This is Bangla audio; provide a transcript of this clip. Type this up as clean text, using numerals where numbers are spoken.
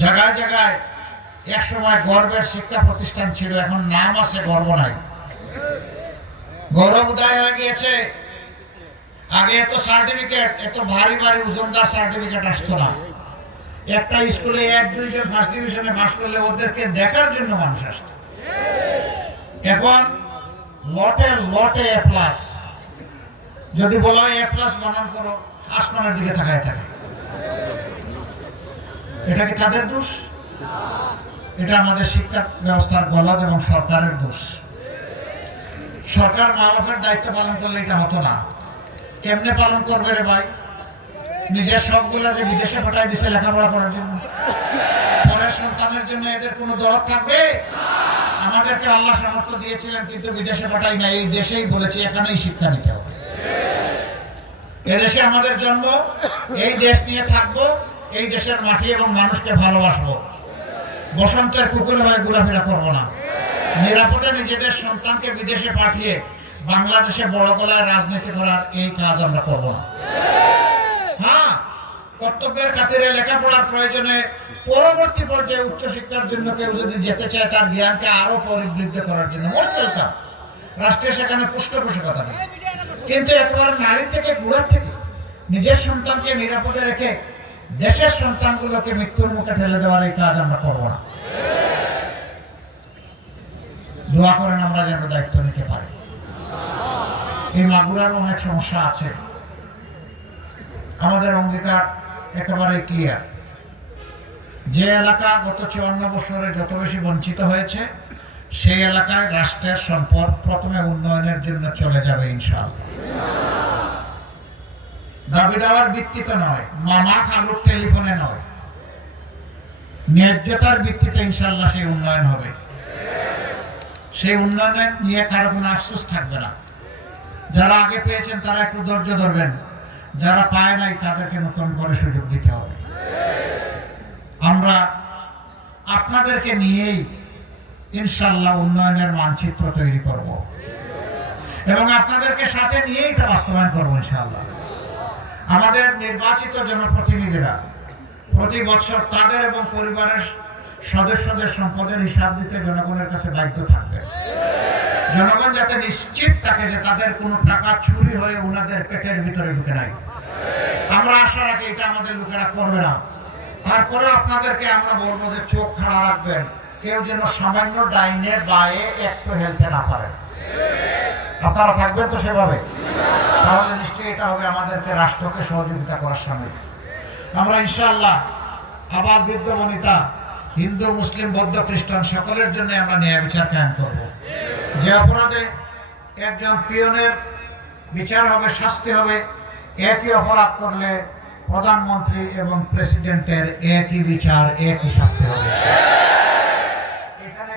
জায়গায় জায়গায় এক সময় গর্বের শিক্ষা প্রতিষ্ঠান ছিল, এখন নাম আছে, গর্ব নাই। গৌরব উদয় হয়ে গিয়েছে। আগে এত সার্টিফিকেট, এত ভারী ভারী ওজনদার সার্টিফিকেট আসতো না। একটা স্কুলে 1-2 জন ফার্স্ট ডিভিশনে পাস করলে ওদেরকে দেখার জন্য মানুষ আসতো। এখন লটে লটে এ প্লাস। যদি বলো এ প্লাস বানান করো, আসমানের দিকে তাকায় থাকে। এটা কি তাদের দোষ? এটা আমাদের শিক্ষা ব্যবস্থার গলদ এবং সরকারের দোষ। সরকার মা বাপের দায়িত্ব পালন করলে এটা হতো না। কেমনে পালন করবে রে ভাই? নিজের সবগুলা যে বিদেশে পাঠাই দিছে লেখাপড়া করার জন্য, পরের সন্তানের জন্য এদের কোনো দরদ থাকবে? আমাদেরকে আল্লাহ সামর্থ্য দিয়েছিলেন, কিন্তু বিদেশে পাঠাই না। এই দেশেই বলেছি এখানেই শিক্ষা নিতে হবে। এদেশে আমাদের জন্ম, এই দেশ নিয়ে থাকবো, এই দেশের মাটি এবং মানুষকে ভালোবাসবো। বসন্তের কুকুর হয়ে ঘোরাফেরা করবো না। নিরাপদে নিজেদের সন্তানকে বিদেশে পাঠিয়ে বাংলাদেশে বড় গলায় রাজনীতি করার এই কাজ আমরা করবো না। হ্যাঁ, কর্তব্যের খাতিরে লেখাপড়ার প্রয়োজনে পরবর্তী পর্যায়ে উচ্চশিক্ষার জন্য কেউ যদি যেতে চায়, তার জ্ঞানকে আরো পরিবৃদ্ধি করার জন্য মুশকিলতা রাষ্ট্রে সেখানে পৃষ্ঠপোষকতা নেই। কিন্তু একেবারে নারী থেকে গুড়ার থেকে নিজের সন্তানকে নিরাপদে রেখে দেশের সন্তানগুলোকে মৃত্যুর মুখে ঠেলে দেওয়ার এই কাজ আমরা করব না। দোয়া করেন আমরা যেন দায়িত্ব নিতে পারি। এই মাগুরার অনেক সমস্যা আছে, আমাদের অঙ্গীকার একেবারে ক্লিয়ার। যে এলাকা গত 54 বছরে যত বেশি বঞ্চিত হয়েছে, সেই এলাকায় রাষ্ট্রের সম্পদ প্রথমে উন্নয়নের জন্য চলে যাবে ইনশাআল্লাহ। দাবি দেওয়ার ভিত্তিতে নয়, মামা খালুর টেলিফোনে নয়, ন্যায্যতার ভিত্তিতে ইনশাআল্লাহ সেই উন্নয়ন হবে। সেই উন্নয়নের নিয়ে কারো কোনো আফসোস থাকবে না। যারা আগে পেয়েছেন তারা একটু ধৈর্য ধরবেন, যারা পায় নাই তাদেরকে নতুন করে সুযোগ দিতে হবে। আমরা আপনাদেরকে নিয়েই ইনশাআল্লাহ উন্নয়নের মানচিত্র তৈরি করব এবং আপনাদেরকে সাথে নিয়েই তা বাস্তবায়ন করবো ইনশাআল্লাহ। আমাদের নির্বাচিত জনপ্রতিনিধিরা প্রতি বছর তাদের এবং পরিবারের সদস্যদের সম্পদের হিসাব দিতে জনগণের কাছে বাধ্য থাকবে। জনগণ যাতে নিশ্চিত থাকে যে তাদের কোনো টাকা চুরি হয়ে ওনাদের পেটের ভিতরে ঢুকে নাই। আমরা আশা রাখি এটা আমাদের লোকেরা করবে না। তারপরে আপনাদেরকে আমরা বলবো যে চোখ খাড়া রাখবেন, কেউ যেন সামান্য ডাইনে বায়ে একটু হেলতে না পারে। আপনারা থাকবেন তো সেভাবে? তাহলে নিশ্চয়ই এটা হবে আমাদেরকে রাষ্ট্রকে সহযোগিতা করার সামিল। আমরা ইনশাআল্লাহ আবার বৃদ্ধ বনিতা, হিন্দু মুসলিম বৌদ্ধ খ্রিস্টান সকলের জন্য আমরা ন্যায় বিচার কায়েম করব। যে অপরাধে একজন পিয়নের বিচার হবে, শাস্তি হবে, একই অপরাধ করলে প্রধানমন্ত্রী এবং প্রেসিডেন্টের একই বিচার, একই শাস্তি হবে।